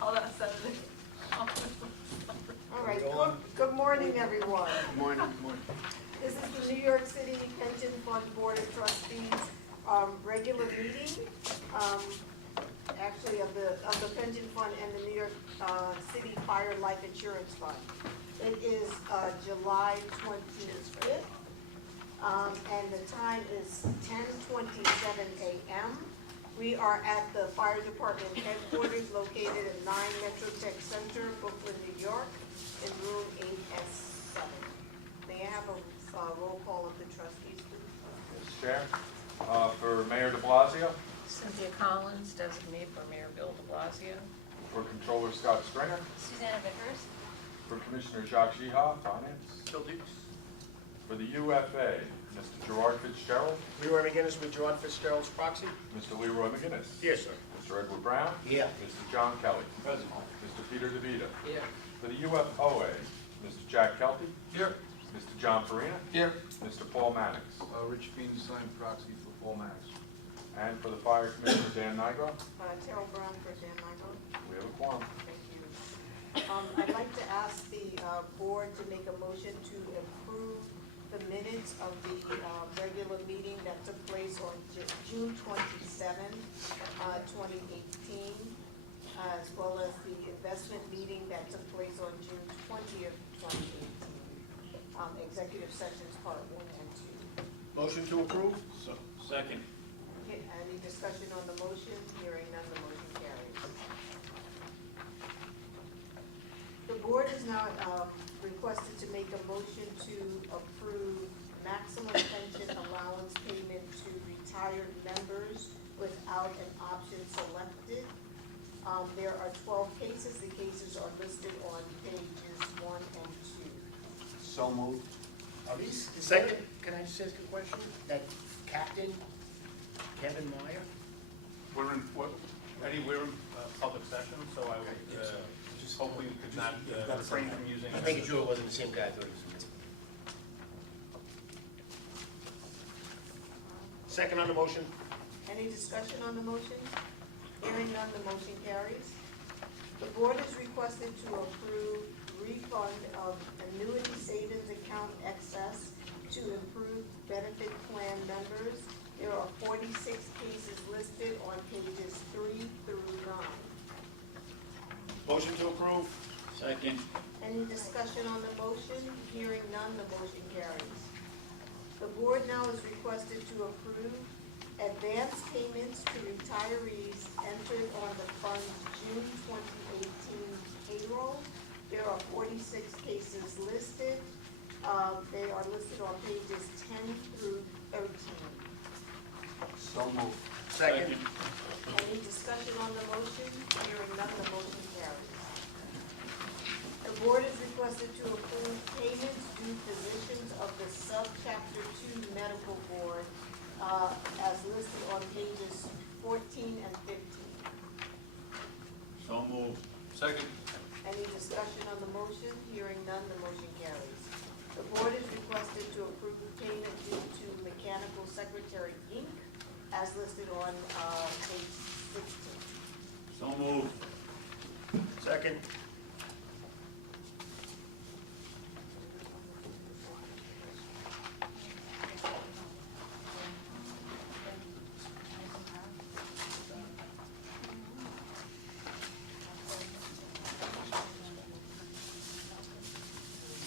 Hold on, Senator. All right, good morning, everyone. Good morning, good morning. This is the New York City Pension Fund Board of Trustees, regular meeting, actually of the pension fund and the New York, City Fire Life Insurance Fund. It is, July 25th, and the time is 10:27 a.m. We are at the fire department headquarters located at 9 Metro Tech Center, Brooklyn, New York, in room 8S7. May I have a roll call of the trustees, please? Mr. Chair, for Mayor de Blasio, Cynthia Collins, designee for Mayor Bill de Blasio. for Controller Scott Stringer, Susanna Vickers. for Commissioner Jacques Jiha, Finance, Bill Dukes. for the UFA, Mr. Gerard Fitzgerald, Leroy McGinnis with Gerard Fitzgerald's proxy. Mr. Leroy McGinnis. Yes, sir. Mr. Edward Brown. Here. Mr. John Kelly. Present. Mr. Peter DeVita. Here. For the UFOA, Mr. Jack Kelty, Here. Mr. John Farina, Here. Mr. Paul Mannix, Rich Feinstein, proxy for Paul Mannix. and for the Fire Commissioner, Dan Nigro. Terrell Brown for Dan Michael. We have a quorum. Thank you. I'd like to ask the board to make a motion to approve the minutes of the regular meeting that took place on June 27, 2018, as well as the investment meeting that took place on June 20th, 2018. Executive sessions part 1 and 2. Motion to approve? Second. Okay, any discussion on the motion? Hearing none, the motion carries. The board is now requested to make a motion to approve maximum pension allowance payment to retired members without an option selected. There are 12 cases. The cases are listed on pages 1 and 2. So moved. Are these, second, can I just ask a question? That Captain Kevin Meyer? We're in public session, so I would just hope we could not refrain from using. I'm making sure it wasn't the same guy I thought it was. Second on the motion? Any discussion on the motion? Hearing none, the motion carries. The board is requested to approve refund of annuity savings account excess to improve benefit plan members. There are 46 cases listed on pages 3 through 9. Motion to approve? Second. Any discussion on the motion? Hearing none, the motion carries. The board now is requested to approve advance payments to retirees entered on the fund's June 2018 payroll. There are 46 cases listed. They are listed on pages 10 through 13. So moved. Second. Any discussion on the motion? Hearing none, the motion carries. The board is requested to approve payments due physicians of the Subchapter 2 Medical Board as listed on pages 14 and 15. So moved. Second. Any discussion on the motion? Hearing none, the motion carries. The board is requested to approve payment due to Mechanical Secretary, Inc., as listed on page 16. So moved. Second.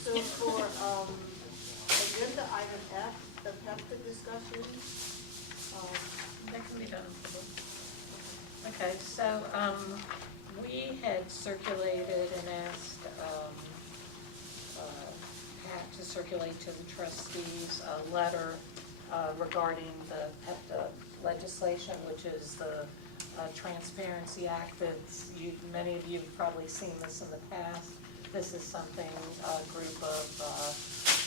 So for agenda item F, the PEPTA discussion, That can be done. Okay, so we had circulated and asked Pat to circulate to the trustees a letter regarding the PEPTA legislation, which is the Transparency Act. Many of you have probably seen this in the past. This is something a group of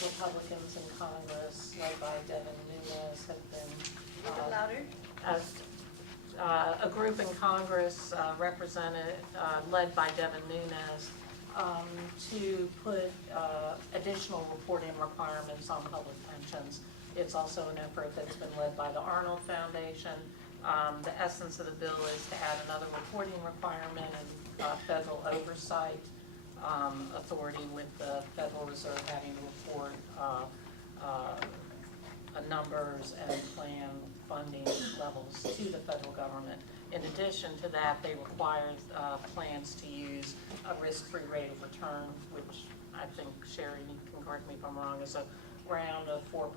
Republicans in Congress, led by Devin Nunes, have been. A little louder. A group in Congress represented, led by Devin Nunes, to put additional reporting requirements on public pensions. It's also an effort that's been led by the Arnold Foundation, The essence of the bill is to add another reporting requirement and federal oversight authority with the Federal Reserve having to report numbers and plan funding levels to the federal government. In addition to that, they require plans to use a risk-free rate of return, which I think, Sherry, you can correct me if I'm wrong, is around a 4%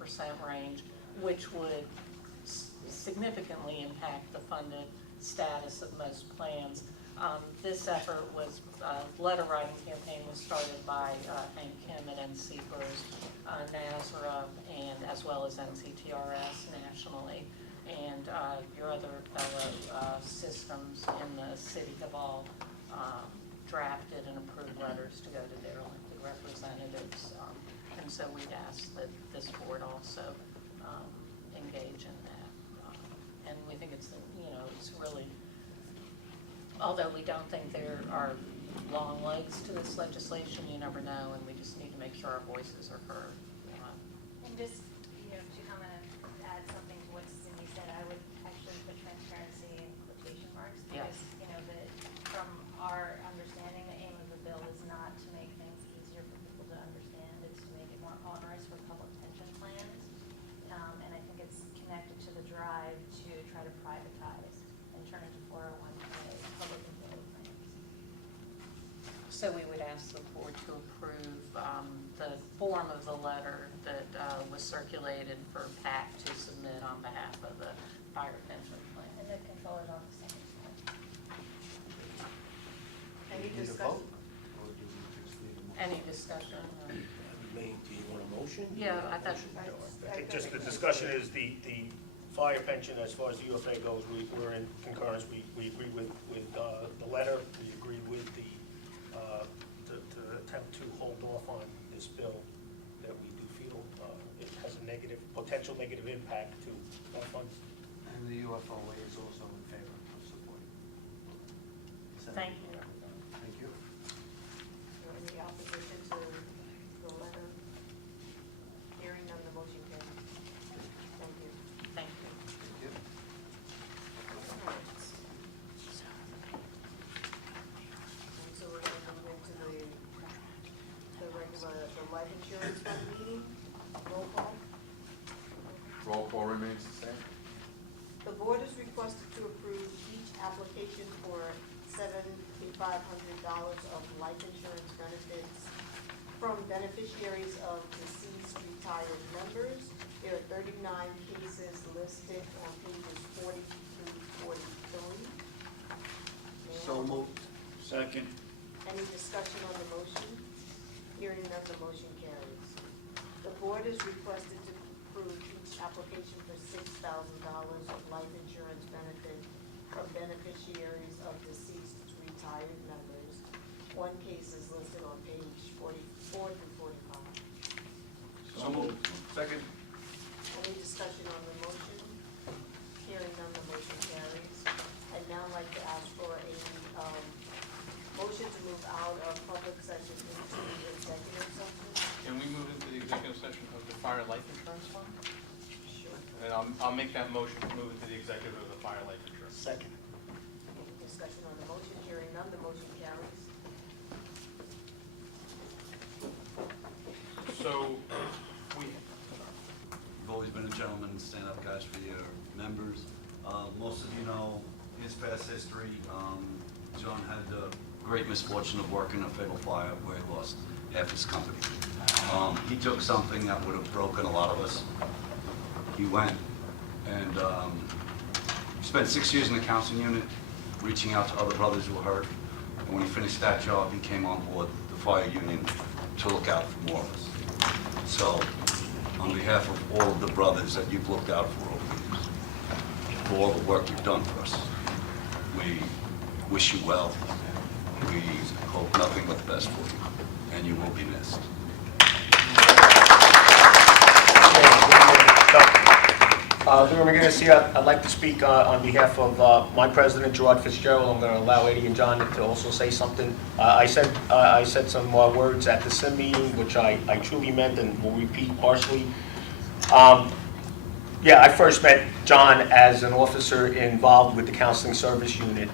range, which would significantly impact the funded status of most plans. This effort was, letter writing campaign was started by Hank Kim at NCPERS, NASRA, and as well as NCTRS nationally. And your other fellow systems in the city have all drafted and approved letters to go to their elected representatives. And so we'd ask that this board also engage in that. And we think it's, it's really, although we don't think there are long legs to this legislation, you never know, and we just need to make sure our voices are heard. And just, to comment and add something to what Cindy said, I would actually put transparency in quotation marks. Yes. Because, from our understanding, the aim of the bill is not to make things easier for people to understand, it's to make it more onerous for public pension plans. And I think it's connected to the drive to try to privatize and turn into 401k public employee plans. So we would ask the board to approve the form of the letter that was circulated for PAC to submit on behalf of the fire pension plan. And the controller's office sent it to me. Any Need a discussion? vote? Or do we just need a motion? Any discussion? Do you want a motion? Yeah, I thought- I think just the discussion is the fire pension, as far as the UFA goes, we're in concurrence. We agree with the letter. We agree with the attempt to hold off on this bill, that we do feel it has a potential negative impact to our funds. And the UFOA is also in favor of supporting. Thank you. Thank you. Any opposition to the letter? Hearing none, the motion carries. Thank you. Thank you. Thank you. And so we're gonna move into the regular, the life insurance fund meeting. Roll call. Roll call remains the same. The board is requested to approve each application for $7,500 of life insurance benefits from beneficiaries of deceased retired members. There are 39 cases listed on pages 40 through 43. So moved. Second. Any discussion on the motion? Hearing none, the motion carries. The board is requested to approve each application for $6,000 of life insurance benefit from beneficiaries of deceased retired members. One case is listed on page 44 through 45. So moved. Second. Any discussion on the motion? Hearing none, the motion carries. I'd now like to ask for a motion to move out of public session into executive session. Can we move into the executive session of the fire life insurance fund? Sure. And I'll make that motion to move into the executive of the fire life insurance. Second. Any discussion on the motion? Hearing none, the motion carries. So, You've always been a gentleman and stand up guys for your members. Most of you know his past history. John had the great misfortune of working a fatal fire where he lost half his company. He took something that would have broken a lot of us. He went and spent 6 years in the counseling unit, reaching out to other brothers who were hurt. And when he finished that job, he came on board the fire union to look out for more of us. So, on behalf of all of the brothers that you've looked out for over the years, for all the work you've done for us, we wish you well. We hope nothing but the best for you, and you will be missed. During we're going to see, I'd like to speak on behalf of my president, Gerard Fitzgerald. I'm going to allow Eddie and John to also say something. I said some words at the SIM meeting, which I truly meant and will repeat partially. Yeah, I first met John as an officer involved with the Counseling Service Unit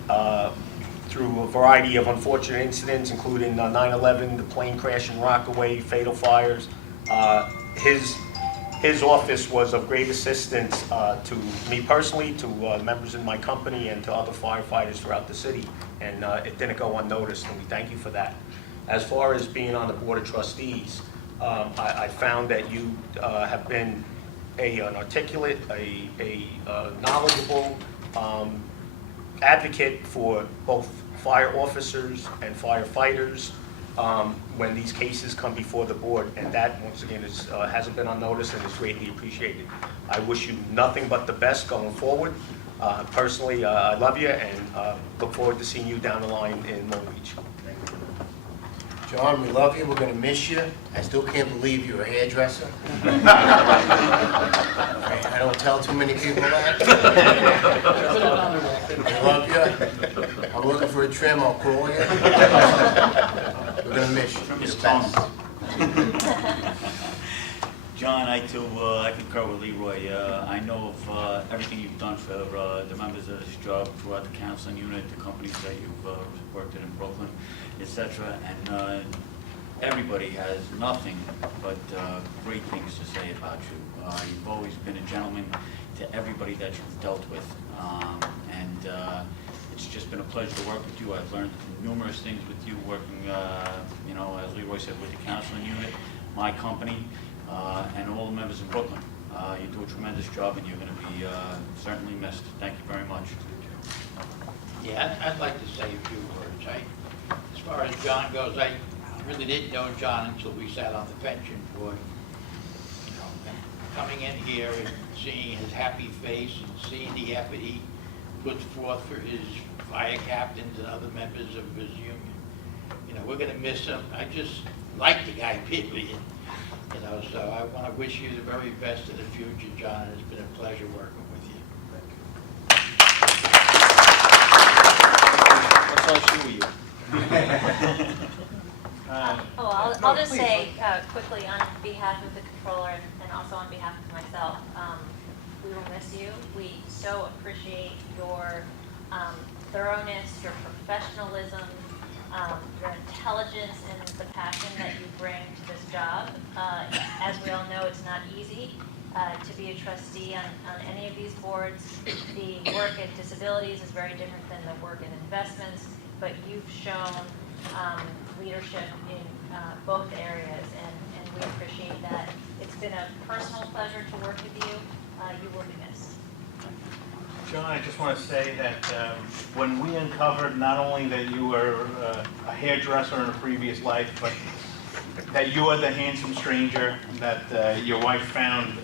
through a variety of unfortunate incidents, including 9/11, the plane crash in Rockaway, fatal fires. His office was of great assistance to me personally, to members in my company, and to other firefighters throughout the city. And it didn't go unnoticed, and we thank you for that. As far as being on the Board of Trustees, I found that you have been an articulate, a knowledgeable advocate for both fire officers and firefighters when these cases come before the board, and that, once again, hasn't been unnoticed and is greatly appreciated. I wish you nothing but the best going forward. Personally, I love you and look forward to seeing you down the line in Long Beach. John, we love you, we're gonna miss you. I still can't believe you're a hairdresser. I don't tell too many people that. I love you. I'm looking for a trim, I'll call you. We're gonna miss you. You're the best. John, I too, I concur with Leroy. I know of everything you've done for the members of this job throughout the counseling unit, the companies that you've worked in Brooklyn, etc. And everybody has nothing but great things to say about you. You've always been a gentleman to everybody that you've dealt with. And it's just been a pleasure to work with you. I've learned numerous things with you working, as Leroy said, with the counseling unit, my company, and all the members in Brooklyn. You do a tremendous job, and you're going to be certainly missed. Thank you very much. Yeah, I'd like to say a few words. As far as John goes, I really didn't know John until we sat on the pension board. And coming in here and seeing his happy face and seeing the effort he puts forth for his fire captains and other members of his union. We're going to miss him. I just like the guy, period. So I want to wish you the very best in the future, John. It's been a pleasure working with you. What's our shoe with you? I'll just say quickly on behalf of the controller and also on behalf of myself, we will miss you. We so appreciate your thoroughness, your professionalism, your intelligence, and the passion that you bring to this job. As we all know, it's not easy to be a trustee on any of these boards. The work in disabilities is very different than the work in investments, but you've shown leadership in both areas, and we appreciate that. It's been a personal pleasure to work with you. You will be missed. John, I just want to say that when we uncovered not only that you were a hairdresser in a previous life, but that you are the handsome stranger that your wife found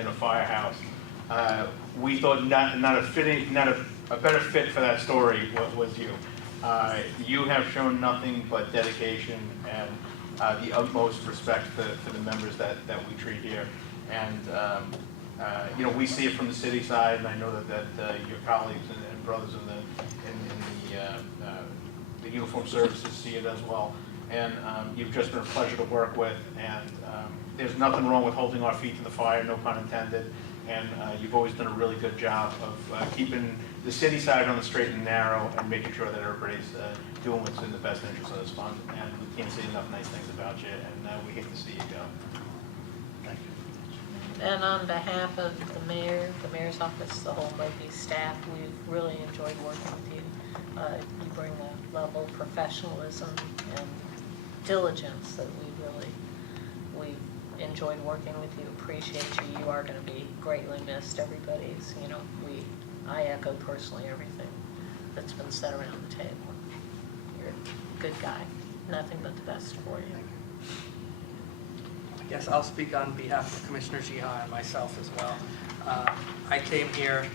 in a firehouse, we thought not a better fit for that story was you. You have shown nothing but dedication and the utmost respect for the members that we treat here. And we see it from the city side, and I know that your colleagues and brothers in the uniform services see it as well. And you've just been a pleasure to work with, and there's nothing wrong with holding our feet to the fire, no pun intended. And you've always done a really good job of keeping the city side on the straight and narrow and making sure that everybody's doing what's in the best interest of this fund. And we can't say enough nice things about you, and we hate to see you go. Thank you. And on behalf of the mayor's office, the whole Mopey staff, we've really enjoyed working with you. You bring a level of professionalism and diligence that we've enjoyed working with you, appreciate you. You are going to be greatly missed. Everybody's, I echo personally everything that's been said around the table. You're a good guy. Nothing but the best for you. Yes, I'll speak on behalf of Commissioner Jiha and myself as well. I came here,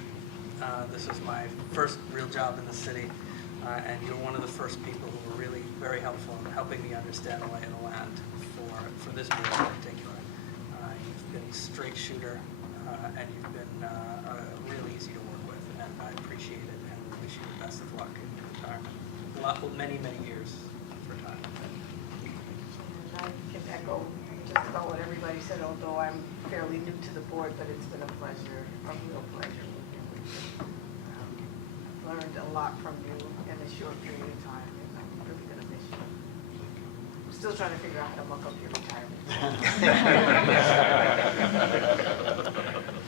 this is my first real job in the city, and you're one of the first people who were really very helpful in helping me understand the lay of the land for this board in particular. You've been a straight shooter, and you've been really easy to work with, and I appreciate it, and wish you the best of luck in your retirement. Many, many years for time. I can echo just about what everybody said, although I'm fairly new to the board, but it's been a pleasure, a real pleasure working with you. Learned a lot from you in a short period of time, and I'm really gonna miss you. I'm still trying to figure out how to muck up your retirement.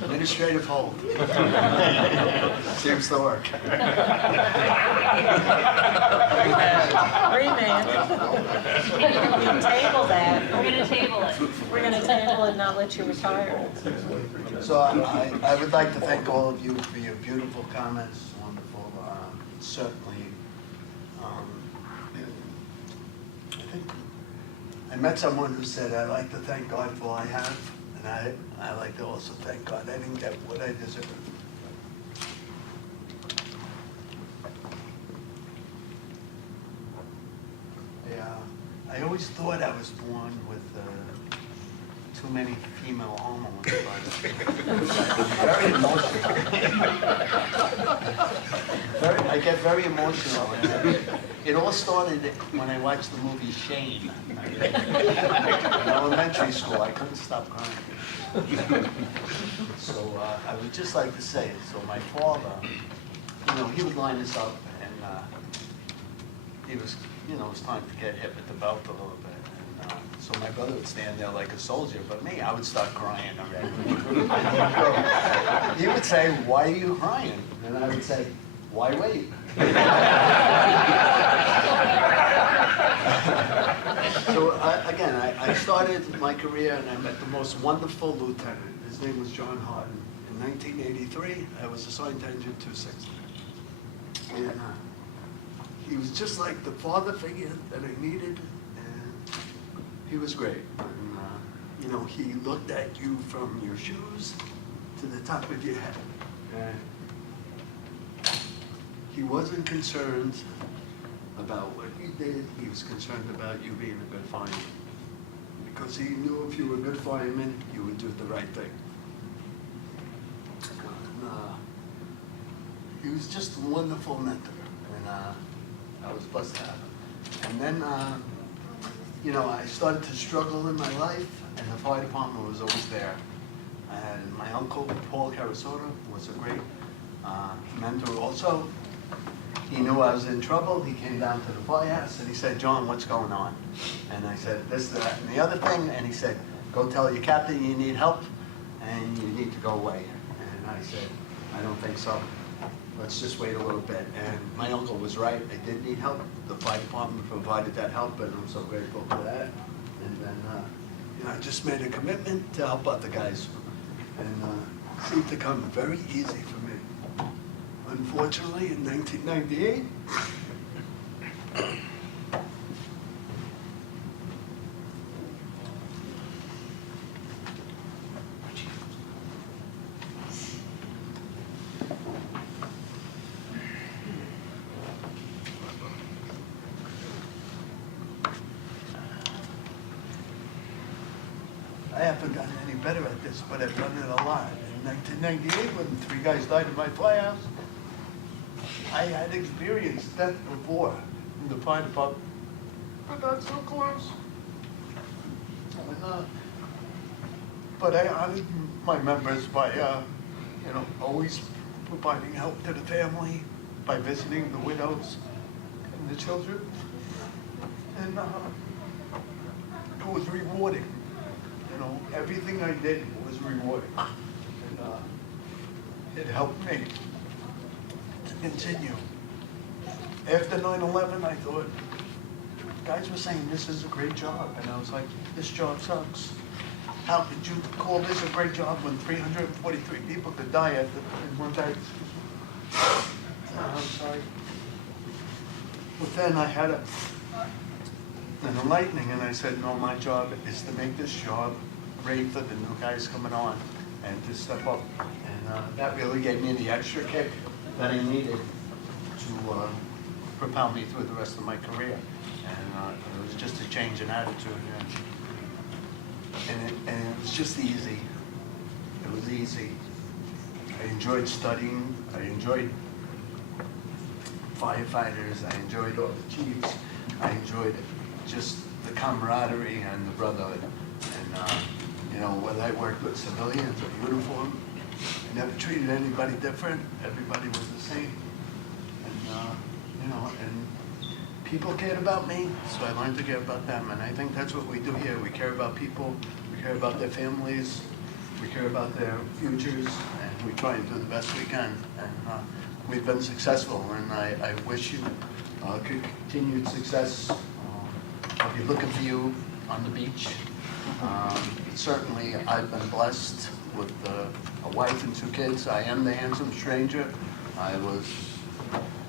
Administrative hold. Seems to work. Remand. We can table that. We're gonna table it. We're gonna table it and not let you retire. So I would like to thank all of you for your beautiful comments, wonderful, certainly. I think I met someone who said, I like to thank God for all I have, and I like to also thank God I didn't get what I deserve. Yeah, I always thought I was born with too many female hormones, but very emotional. I get very emotional. And it all started when I watched the movie Shane. In elementary school, I couldn't stop crying. So I would just like to say, so my father, he would line us up, and he was, it was time to get hit with the belt a little bit. So my brother would stand there like a soldier, but me, I would start crying already. He would say, why are you crying? And I would say, why wait? So again, I started my career and I met the most wonderful lieutenant. His name was John Harden. In 1983, I was assigned to Engine 260. And he was just like the father figure that I needed. He was great. And, he looked at you from your shoes to the top of your head. And he wasn't concerned about what you did. He was concerned about you being a good fireman. Because he knew if you were a good fireman, you would do the right thing. And, he was just a wonderful mentor. And I was blessed to have him. And then, I started to struggle in my life, and the fire department was always there. And my uncle, Paul Carasota, was a great mentor also. He knew I was in trouble. He came down to the firehouse, and he said, John, what's going on? And I said, this, that, and the other thing. And he said, go tell your captain you need help, and you need to go away. And I said, I don't think so. Let's just wait a little bit. And my uncle was right. I did need help. The fire department provided that help, and I'm so grateful for that. And then, I just made a commitment to help other guys. And it seemed to come very easy for me. Unfortunately, in 1998, I haven't gotten any better at this, but I've done it a lot. In 1998, when 3 guys died in my firehouse, I had experienced death before in the fire department, but not so close. And, but I honored my members by, always providing help to the family, by visiting the widows and the children. And it was rewarding. Everything I did was rewarding. And it helped me to continue. After 9/11, I thought, guys were saying this is a great job. And I was like, this job sucks. How could you call this a great job when 343 people could die in one day? I'm sorry. But then I had an enlightening, and I said, no, my job is to make this job great for the new guys coming on and to step up. And that really gave me the extra kick that I needed to propel me through the rest of my career. And it was just a change in attitude. And it was just easy. It was easy. I enjoyed studying. I enjoyed firefighters. I enjoyed all the chiefs. I enjoyed just the camaraderie and the brotherhood. And, You know, whether I worked with civilians or uniform, I never treated anybody different. Everybody was the same. And, you know, and people cared about me, so I learned to care about them. And I think that's what we do here. We care about people, we care about their families, we care about their futures, and we try and do the best we can. And we've been successful, and I wish you continued success. I'll be looking for you on the beach. Certainly, I've been blessed with a wife and 2 kids. I am the handsome stranger. I was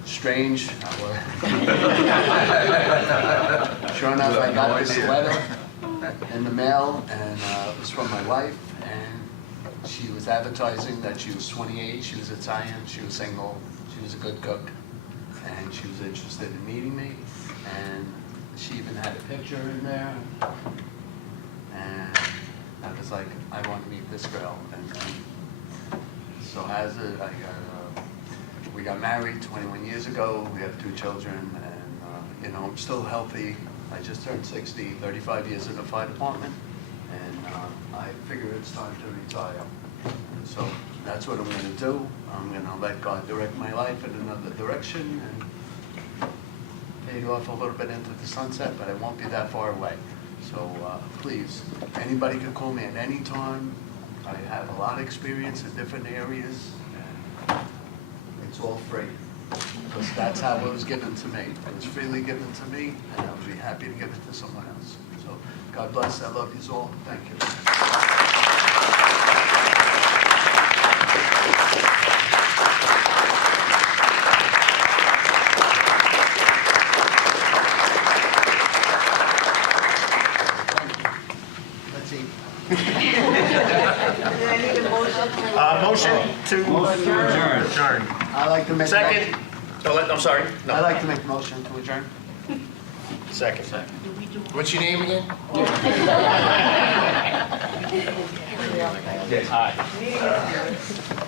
strange. Sure enough, I got this letter in the mail, and it was from my wife, and she was advertising that she was 28, she was Italian, she was single, she was a good cook, and she was interested in meeting me, and she even had a picture in there, and I was like, I want to meet this girl. And so as it, we got married 21 years ago. We have 2 children, and you know, I'm still healthy. I just turned 60, 35 years in the fire department, and I figure it's time to retire. So that's what I'm going to do. I'm going to let God direct my life in another direction and fade off a little bit into the sunset, but I won't be that far away. So please, anybody can call me at any time. I have a lot of experience in different areas, and it's all free, because that's how it was given to me. It was freely given to me, and I would be happy to give it to someone else. So God bless. I love you all. Thank you. Let's eat. I need a motion to. Motion to adjourn. I like to make. Second. Oh, I'm sorry. I No. like to make a motion to adjourn. Second. What's your name again? Yes. Aye.